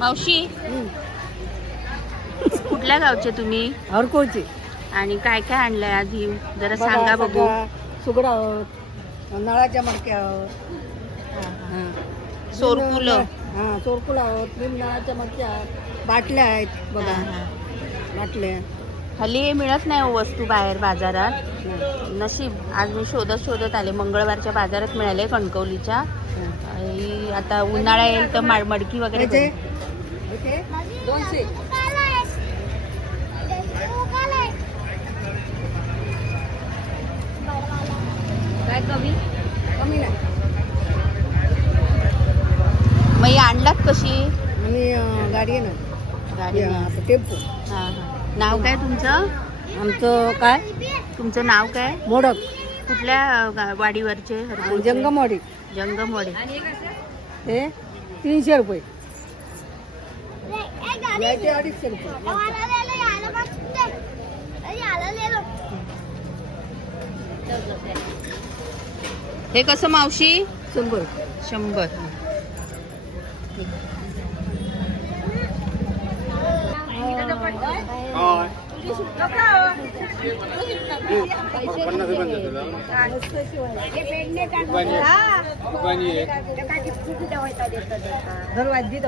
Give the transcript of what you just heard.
मावशी कुठल्या गावचे तुम्ही? हरकोळची. आणि काय काय आणलंय आधी जरा सांगा बघू. सुगडा आहोत, नळाच्या मडक्या आहोत, सोरकुलं. सोरकुल आहोत, निम नळाच्या मडक्या आहोत, बाटल्या आहेत बघा. बाटल्या हल्ली हे मिळत नाही हो वस्तू बाहेर बाजारात. नशीब आज मी शोधत शोधत आले, मंगळवारच्या बाजारात मिळाले कणकवलीच्या. आता उन्हाळा येईल तर मडकी वगैरे. 200. काय कमी कमी नाही. मग ही आणलात कशी? आम्ही गाडी आहे ना, गाडी. टेम्पो. नाव काय तुमचं? आमचं काय? तुमचं नाव काय? मोडक. कुठल्या वाडीवरचे? जंगमवाडी. जंगमवाडी. हे 300 रुपये. याचे 250 रुपये. हे कसं मावशी? 100. 100. दरवाजा